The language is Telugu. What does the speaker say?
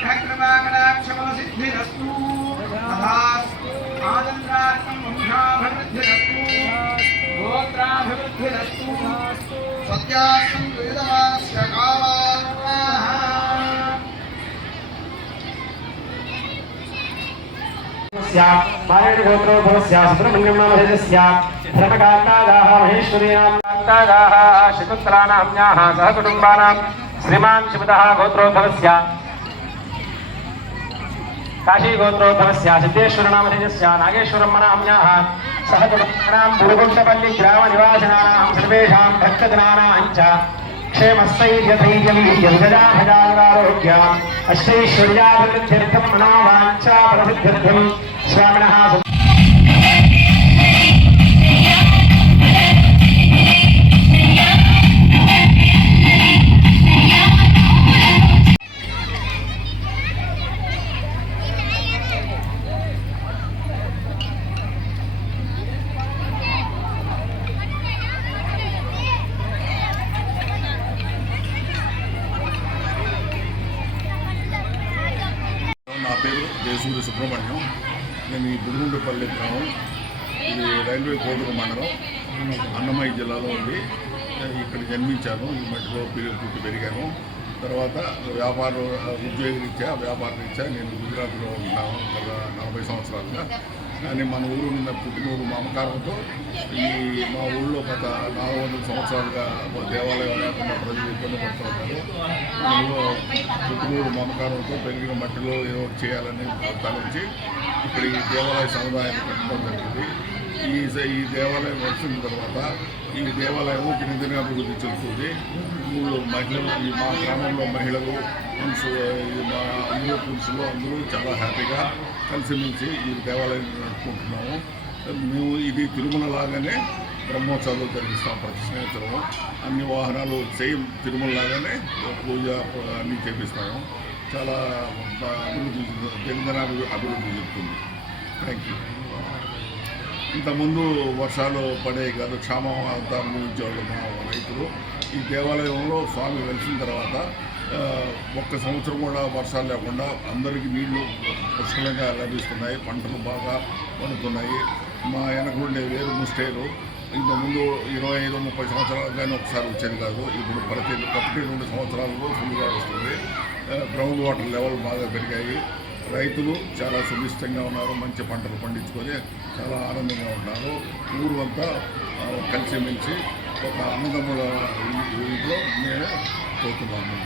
षट्कृपाकटाक्षमसिद्धिरस्तु तथा आनन्दार्थं वंशाभिवृद्धिरस्तु गोत्राभिवृद्धिरस्तु सत्यार्थं सुब्रह्मण्यं नाम तेजस्या धर्मकान्तादाः श्रीमान् शिवतः गोत्रोद्भवस्य काशीगोत्रोद्भवस्यासिद्धेश्वरनामधेजस्य नागेश्वरम्मनाम्न्याः सह कुटुम्बानां बुरुगुण्टपल्लिग्रामनिवासिनानां सर्वेषां भक्तजनानां च क्षेमस्सैर्यथैजमीयभजाभजानुरारोग्या अश्वैश्वर्याभिवृद्ध्यर्थं मनावाञ्छा प्रसिद्ध्यर्थं स्वामिनः పేరు జయసూర్య సుబ్రహ్మణ్యం. నేను ఈ బురుగుండపల్లి గ్రామం ఇది రైల్వే కోడూరు మండలం అన్నమయ్య జిల్లాలో ఉంది ఇక్కడ జన్మించాను. ఈ మట్టిలో పిల్లలు పుట్టి పెరిగాను. తర్వాత వ్యాపార ఉద్యోగ రీత్యా వ్యాపార రీత్యా నేను గుజరాత్లో ఉన్నాను. గత నలభై సంవత్సరాలుగా. కానీ మన ఊరు నిన్న పుట్టినూరు మమకారంతో ఈ మా ఊళ్ళో గత నాలుగు వందల సంవత్సరాలుగా ఒక దేవాలయం లేకుండా ప్రజలు ఇబ్బంది పడుతున్నారు అందులో పుట్టినూరు మమకారంతో పెరిగిన మట్టిలో ఏదో చేయాలని తలంచి ఇక్కడ ఈ దేవాలయ సముదాయాన్ని పెట్టడం జరిగింది. ఈ ఈ దేవాలయం వచ్చిన తర్వాత ఈ దేవాలయం దినదిన అభివృద్ధి చెందుతుంది. మహిళలు ఈ మా గ్రామంలో మహిళలు పురుషులు మా అందరూ పురుషులు అందరూ చాలా హ్యాపీగా కలిసిమెలిసి ఈ దేవాలయం నడుపుకుంటున్నాము. మేము ఇది తిరుమల లాగానే బ్రహ్మోత్సవాలు జరిగిస్తాం ప్రతి సంవత్సరం అన్ని వాహనాలు సేమ్ తిరుమల లాగానే పూజ అన్నీ చేపిస్తాము. చాలా అభివృద్ధి దినదిన అభివృద్ధి చెందుతుంది. థ్యాంక్ యూ ఇంతకుముందు వర్షాలు పడే కాదు క్షామం అంతా అనుభవించేవాళ్ళు మా రైతులు. ఈ దేవాలయంలో స్వామి వెలిసిన తర్వాత ఒక్క సంవత్సరం కూడా వర్షాలు లేకుండా అందరికీ నీళ్ళు పుష్కలంగా లభిస్తున్నాయి పంటలు బాగా పండుతున్నాయి. మా వెనకుండే వేరు ముస్టేరు ఇంతకుముందు ఇరవై ఐదు ముప్పై సంవత్సరాలు కానీ ఒకసారి వచ్చేది కాదు ఇప్పుడు ప్రతి ఒకటి రెండు సంవత్సరాలకు ఫుల్గా వస్తుంది. గ్రౌండ్ వాటర్ లెవెల్ బాగా పెరిగాయి. రైతులు చాలా సుభిష్టంగా ఉన్నారు మంచి పంటలు పండించుకొని చాలా ఆనందంగా ఉన్నారు. ఊరు అంతా కలిసిమెలిసి ఒక అందముల ఇంట్లో నేను పోతున్నాను.